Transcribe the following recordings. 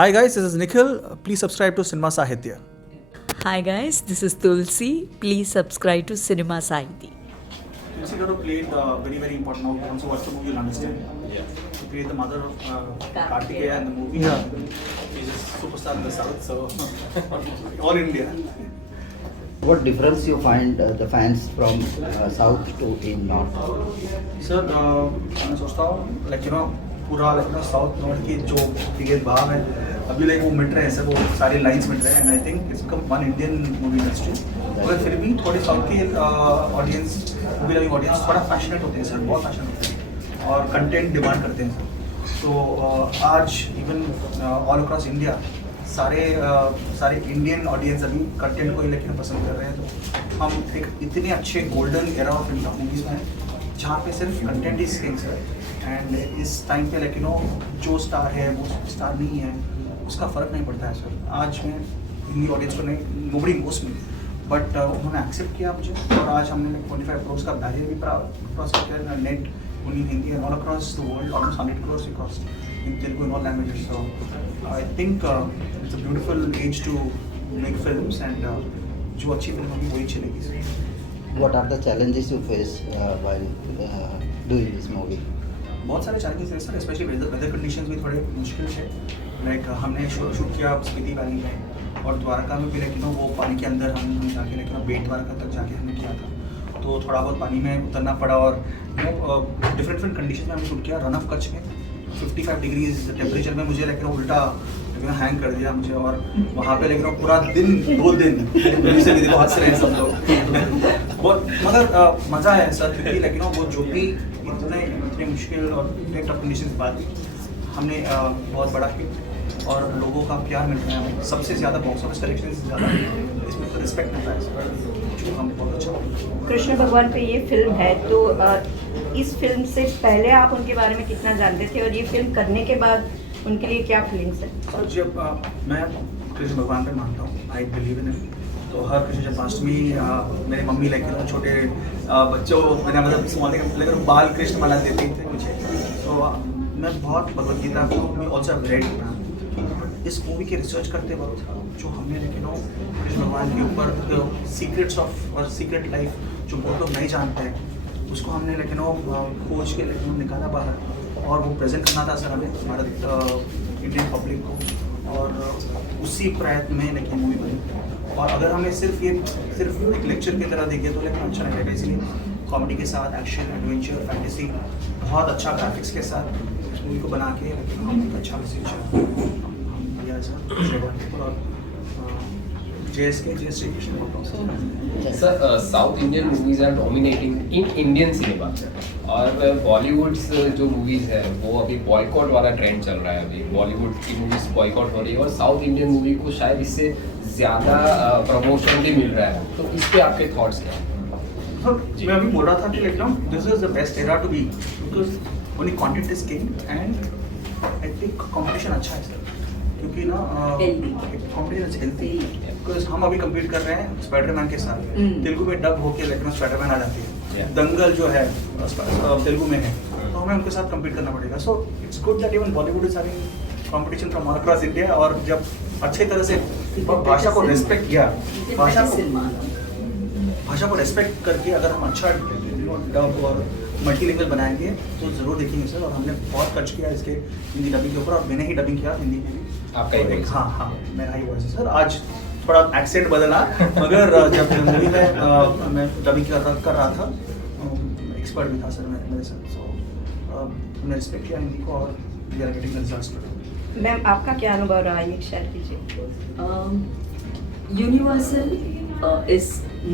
Hi guys, this is Nikhil. Please subscribe to Cinema Sahitya. Hi guys, this is Tulsi. Please subscribe to Cinema Sahiti. Tulsi Garu played very very important role. Once you watch the movie, you'll understand. Yeah. She played the mother of Kartikeya in the movie. Yeah. She's a superstar in the south, so all India. What difference you find the fans from south to in north? Sir मैं सोचता हूँ पूरा south north की जो भेद भाव है अभी वो मिट रहे हैं सब, वो सारे लाइंस मिट रहे हैं. And I think it's become one Indian movie industry. मगर फिर भी थोड़े साउथ के ऑडियंस, मूवी लविंग ऑडियंस थोड़ा पैशनेट होते हैं सर, बहुत पैशनेट होते हैं और कंटेंट डिमांड करते हैं सर. तो आज इवन ऑल अक्रॉस इंडिया सारे इंडियन ऑडियंस अभी कंटेंट को ही लेकर पसंद कर रहे हैं. तो हम एक इतने अच्छे golden era of India movies में हैं जहाँ पे सिर्फ content is king sir. And इस टाइम पे जो स्टार है वो स्टार नहीं है, उसका फ़र्क नहीं पड़ता है सर. आज मैं हिंदी ऑडियंस को नहीं, नोबडी नोस मी, बट उन्होंने एक्सेप्ट किया मुझे और आज हमने 25 करोड़ का बैरियर भी क्रॉस किया. Not only Hindi and all across the world almost 100 crore we crossed in Telugu in all languages. So I think it's a beautiful age to make films and जो अच्छी फिल्म होगी वही चलेगी sir. What are the challenges you face while doing this movie? बहुत सारे challenges हैं sir, specially weather conditions भी थोड़े मुश्किल थे. लाइक हमने शूट किया स्पीति वैली में और द्वारका में भी, लेकिन वो पानी के अंदर हम जाके बेट द्वारका तक जाके हमने किया था. तो थोड़ा बहुत पानी में उतरना पड़ा और डिफरेंट कंडीशन में हमने शूट किया. रन ऑफ कच्छ में 55 डिग्रीज टेम्परेचर में मुझे उल्टा हैंग कर दिया मुझे, और वहाँ पे पूरा दिन 2 दिन से भी हंस रहे हैं सब लोग. बहुत मगर मज़ा है सर, क्योंकि वो जो भी इतने मुश्किल और इतने टफ कंडीशन के बाद हमने बहुत बड़ा हिट और लोगों का प्यार मिल रहा है हमें. सबसे ज़्यादा बॉक्स ऑफिस कलेक्शन से ज़्यादा इसमें तो रिस्पेक्ट मिल रहा है सर, जो हम बहुत अच्छा. कृष्ण भगवान पे ये फिल्म है, तो इस फिल्म से पहले आप उनके बारे में कितना जानते थे और ये फिल्म करने के बाद उनके लिए क्या फीलिंग्स है? सर जब मैं कृष्ण भगवान पे मानता हूँ, आई बिलीव इन इट. तो हर कृष्ण जन्माष्टमी मेरी मम्मी छोटे बच्चों मैंने बाल कृष्ण माला देते थे मुझे. तो मैं बहुत भगवद गीता को ऑल्सो रेड. इस मूवी की रिसर्च करते वक्त जो हमने कृष्ण भगवान के ऊपर सीक्रेट्स ऑफ और सीक्रेट लाइफ जो बहुत लोग नहीं जानते हैं, उसको हमने खोज के निकाला बाहर और वो प्रेजेंट करना था सर हमें भारत इंडियन पब्लिक को. और उसी प्रयत्न में मूवी बनी. और अगर हमें सिर्फ एक लेक्चर की तरह देखे तो अच्छा नहीं लगेगा. इसलिए कॉमेडी के साथ एक्शन, एडवेंचर, फैंटेसी, बहुत अच्छा ग्राफिक्स के साथ इस मूवी को बना के हम एक अच्छा मैसेज दिया सर. और जय Shri Krishna. Sir South Indian movies are dominating in Indian cinema और बॉलीवुड्स जो मूवीज है वो अभी बॉयकॉट वाला ट्रेंड चल रहा है. अभी बॉलीवुड की मूवीज बॉयकॉट हो रही है और साउथ इंडियन मूवी को शायद इससे ज़्यादा प्रमोशन भी मिल रहा है. तो इस पे आपके थॉट्स क्या हैं? मैं अभी बोल रहा था कि this is the best era to be, because only content is king and I think competition अच्छा है सर, क्योंकि कंपटीशन इज हेल्थी. बिकॉज हम अभी कम्पीट कर रहे हैं स्पाइडरमैन के साथ. तेलुगु में डब होके स्पाइडरमैन आ जाती है. दंगल जो है तेलुगु में है, तो हमें उनके साथ कम्पीट करना पड़ेगा. So it's good that even Bollywood is having competition from all across India. और जब अच्छे तरह से भाषा को रेस्पेक्ट किया, भाषा को रेस्पेक्ट करके अगर हम अच्छा डब और मल्टीलिंगुअल बनाएंगे तो ज़रूर देखेंगे सर. और हमने बहुत खर्च किया इसके हिंदी डबिंग के ऊपर, और मैंने ही डबिंग किया हिंदी में भी. आपका ही वॉइस? हाँ मेरा ही वॉइस है सर. आज थोड़ा एक्सेंट बदला, मगर जब मूवी में मैं डबिंग कर रहा था, एक्सपर्ट भी था सर मेरे साथ. सो हमने रिस्पेक्ट किया हिंदी को और we are getting results. Ma'am आपका क्या अनुभव रहा है, शेयर कीजिए. Universal is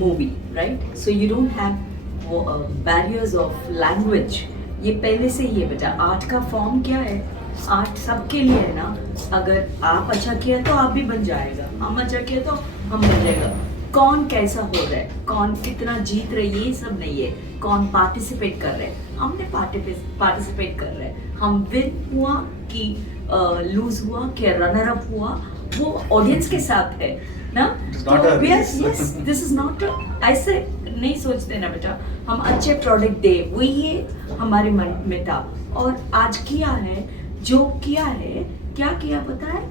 movie, right? So you don't have barriers of language. ये पहले से ही है बेटा. आर्ट का फॉर्म क्या है? आर्ट सबके लिए है ना. अगर आप अच्छा किया तो आप भी बन जाएगा, हम अच्छा किया तो हम बन जाएगा. कौन कैसा हो रहा है, कौन कितना जीत रहे, ये सब नहीं है. कौन पार्टिसिपेट कर रहे हैं, हमने पार्टिसिपेट कर रहे हैं. हम विन हुआ कि लूज हुआ कि रनर अप हुआ, वो ऑडियंस के साथ है ना. तो यस दिस इज नॉट ऐसे नहीं सोचते ना बेटा. हम अच्छे प्रोडक्ट दे, वो ये हमारे मन में था. और आज किया है जो किया है, क्या किया पता है,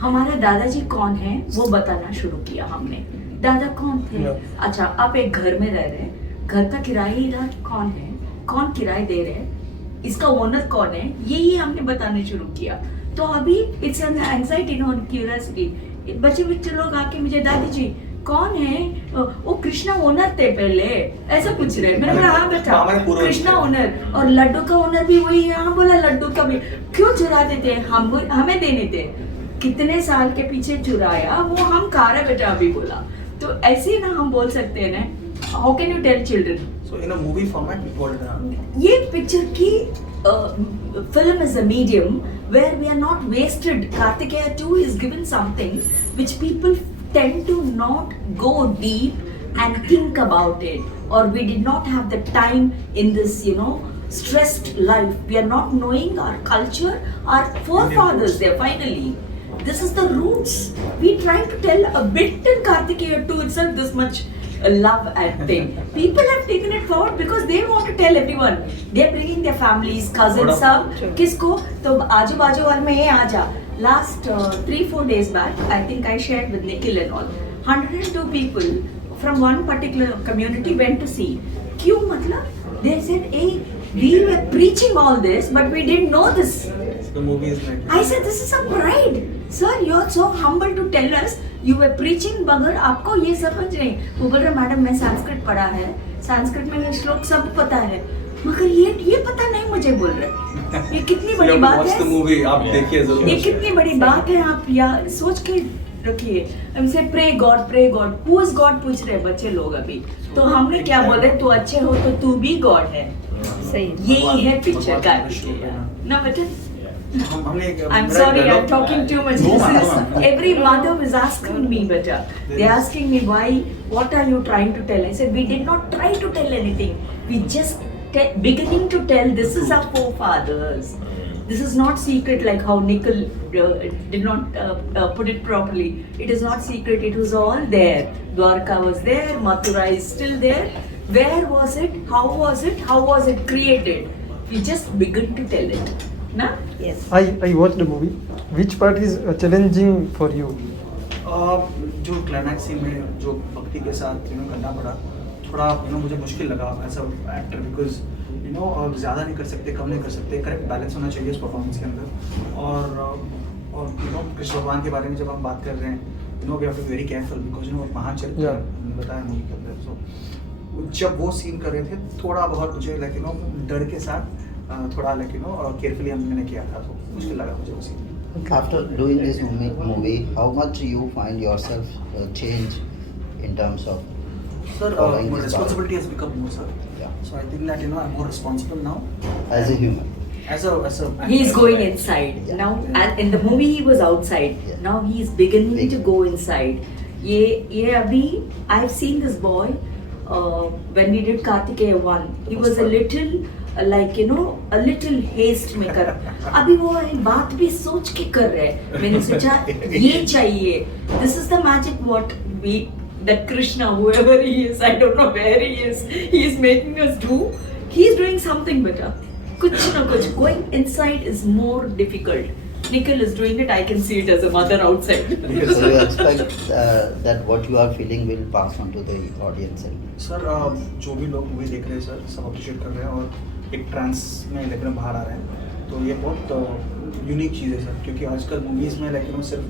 हमारा दादाजी कौन है वो बताना शुरू किया हमने। दादा कौन थे? अच्छा, आप एक घर में रह रहे हैं, घर का किराएदार कौन है, कौन किराए दे रहे हैं, इसका ओनर कौन है, यही हमने बताने शुरू किया। तो अभी इट्स एन एंजाइटी और क्यूरियोसिटी। बच्चे लोग आके मुझे दादी जी कौन है, वो कृष्णा ओनर थे पहले, ऐसा पूछ रहे। मैंने बोला हाँ बेटा कृष्णा ओनर, और लड्डू का ओनर भी वही है। हाँ बोला लड्डू का भी क्यों चुराते थे, हम हमें देने थे, कितने साल के पीछे चुराया वो हम खा रहे बेटा अभी बोला। तो ऐसे ही ना हम बोल सकते हैं ना, how can you tell children. So in a movie format, we call it a ये पिक्चर की film is a medium where we are not wasted. Kartikeya 2 is given something which people tend to not go deep and think about it, or we did not have the time in this, you know, stressed life. We are not knowing our culture, our forefathers there finally. This is the roots. We try to tell a bit in Kartikeya 2 itself this much love and thing. People have taken it forward because they want to tell everyone. They are bringing their families, cousins, सब किसको तो आजू बाजू वाले में ये आ जा। Last 3-4 days back, I think I shared with Nikhil and all. 102 people from one particular community went to see. क्यों मतलब? They said, "Hey, we were preaching all this, but we didn't know this." the movie is like I said, "This is a pride, sir. You are so humble to tell us you were preaching, मगर आपको ये समझ नहीं." वो बोल रहे madam मैं संस्कृत पढ़ा है, संस्कृत में ये श्लोक सब पता है, मगर ये पता नहीं मुझे बोल रहे। ये कितनी बड़ी बात है। मूवी आप देखिए जरूर। ये कितनी बड़ी बात है, आप या सोच के रखिए। हमसे pray God, who is God पूछ रहे बच्चे लोग अभी। तो हमने क्या बोले, तू अच्छे हो तो तू भी गॉड है। सही। यही है पिक्चर का ना बेटा। I'm sorry, I'm talking too much. Every mother is asking me, beta. They're asking me why, what are you trying to tell? I said, we did not try to tell anything. We just beginning to tell this is our forefathers. This is not secret like how Nikhil did not put it properly. It is not secret, it was all there. Dwarka was there, Mathura is still there. Where was it? How was it? How was it created? We just begin to tell it. Na? Yes. I watched the movie. Which part is challenging for you? जो climax scene में जो भक्ति के साथ करना पड़ा, थोड़ा मुझे मुश्किल लगा एज अ एक्टर, बिकॉज ज़्यादा नहीं कर सकते, कम नहीं कर सकते, करेक्ट बैलेंस होना चाहिए इस परफॉर्मेंस के अंदर। और कृष्ण भगवान के बारे में जब हम बात कर रहे हैं, we have to be very careful because महान चरित्र बताया मूवी के अंदर। सो जब वो सीन कर रहे थे, थोड़ा बहुत मुझे डर के साथ थोड़ा केयरफुली मैंने किया था, तो मुश्किल लगा मुझे वो scene. After doing this movie, how much you find yourself change in terms of Sir, following my this responsibility path? has become more, sir. Yeah. So I think that I'm more responsible now. As a human. As a He's going inside. Yeah. Now, and in the movie he was outside. Yeah. Now he's beginning to go inside. ये अभी I've seen this boy when we did Kartikeya 1. He was a little like a little haste में कर। अभी वो एक बात भी सोच के कर रहे हैं। मैंने सोचा ये चाहिए। This is the magic what that Krishna, whoever he is, I don't know where he is making us do. He's doing something better. कुछ ना कुछ, going inside is more difficult. Nikhil is doing it, I can see it as a mother outside. So you expect that what you are feeling will pass on to the audience? Sir जो भी लोग movie देख रहे हैं sir, सब appreciate कर रहे हैं और एक ट्रांस में लेकर बाहर आ रहे हैं, तो ये बहुत यूनिक चीज़ है सर। क्योंकि आजकल मूवीज़ में सिर्फ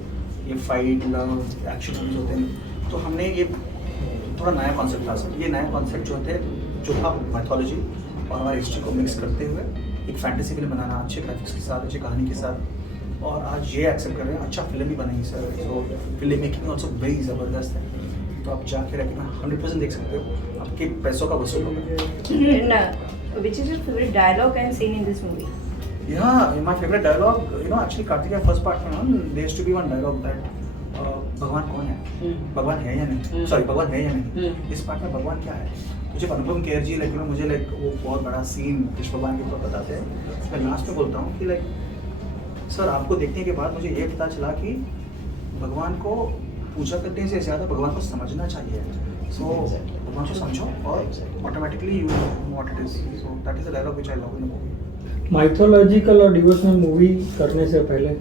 ये फाइट लव एक्शन मूवीज होते हैं, तो हमने ये थोड़ा नया कॉन्सेप्ट था सर। ये नया कॉन्सेप्ट जो होते जो था मैथोलॉजी और हमारी हिस्ट्री को मिक्स करते हुए एक फैंटेसी फिल्म बनाना, अच्छे ग्राफिक्स के साथ, अच्छी कहानी के साथ, और आज ये एक्सेप्ट कर रहे हैं, अच्छा फिल्म भी बनेगी सर। तो फिल्म मेकिंग ऑल्सो वेरी ज़बरदस्त है, तो आप जाके रखें 100% देख सकते हो, आपके पैसों का वसूल होगा। Which is your favorite dialogue and scene in this movie? Yeah, my favorite dialogue, actually Kartikeya first part में there used to be one dialogue that भगवान कौन है, भगवान है या नहीं, सॉरी भगवान है या नहीं। इस पार्ट में भगवान क्या है, मुझे अनुपम खेर जी मुझे वो बहुत बड़ा सीन कृष्ण भगवान के ऊपर बताते हैं। मैं लास्ट में बोलता हूँ कि सर आपको देखने के बाद मुझे ये पता चला कि भगवान को पूजा करने से ज़्यादा भगवान को समझना चाहिए। सो भगवान को समझो और automatically you know what it is. So that is the dialogue which I love in the movie. Mythological और डिवोशनल मूवी करने से पहले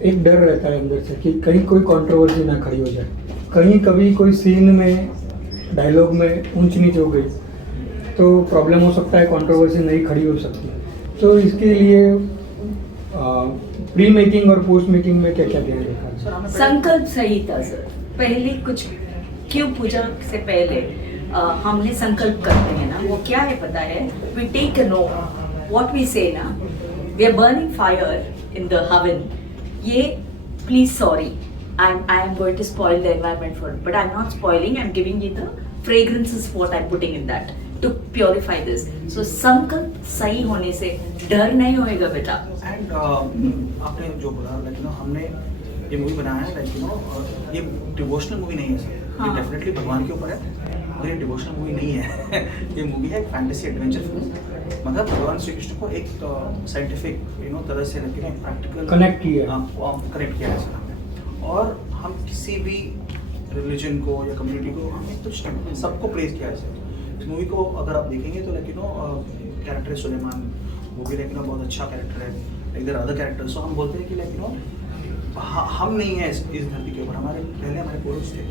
एक डर रहता है अंदर से कि कहीं कोई कंट्रोवर्सी ना खड़ी हो जाए, कहीं कभी कोई सीन में डायलॉग में ऊंच नीच हो गई तो प्रॉब्लम हो सकता है, कंट्रोवर्सी नहीं खड़ी हो सकती। तो इसके लिए प्री मेकिंग और पोस्ट मेकिंग में क्या क्या ध्यान रखा है? सर हमें संकल्प सही था सर। पहले कुछ क्यों पूजा से पहले हमने संकल्प करते हैं ना, वो क्या है पता है, we take no what we say ना, we are burning fire in the havan. ये please sorry, I am going to spoil the environment for, but I am not spoiling, I am giving you the fragrances what I am putting in that to purify this. So संकल्प सही होने से डर नहीं होएगा बेटा। And आपने जो बोला लाइक हमने ये मूवी बनाया है लाइक ये डिवोशनल मूवी नहीं है सर, हाँ। ये डेफिनेटली भगवान के ऊपर है, मगर ये डिवोशनल मूवी नहीं है। ये मूवी है एक फैंटेसी एडवेंचर फिल्म, मतलब भगवान श्री कृष्ण को एक साइंटिफिक तरह से प्रैक्टिकल कनेक्ट किया। कनेक्ट किया है सर हमने। और हम किसी भी रिलीजन को या कम्युनिटी को हमने कुछ नहीं, सबको प्रेज किया है सर। इस मूवी को अगर आप देखेंगे तो लाइक कैरेक्टर है सुलेमान, वो भी लाइक बहुत अच्छा कैरेक्टर है, लाइक देयर अदर कैरेक्टर्स। सो हम बोलते हैं कि लाइक हम नहीं है इस धरती के ऊपर, हमारे पहले हमारे पूर्वज थे,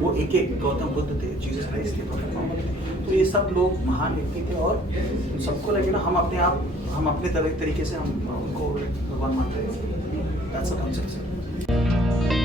वो एक एक गौतम बुद्ध थे, जीसस क्राइस्ट थे, प्रोफेट मोहम्मद थे। तो ये सब लोग महान व्यक्ति थे और उन सबको लाइक हम अपने तरीके से हम उनको भगवान मानते हैं। That's a concept sir.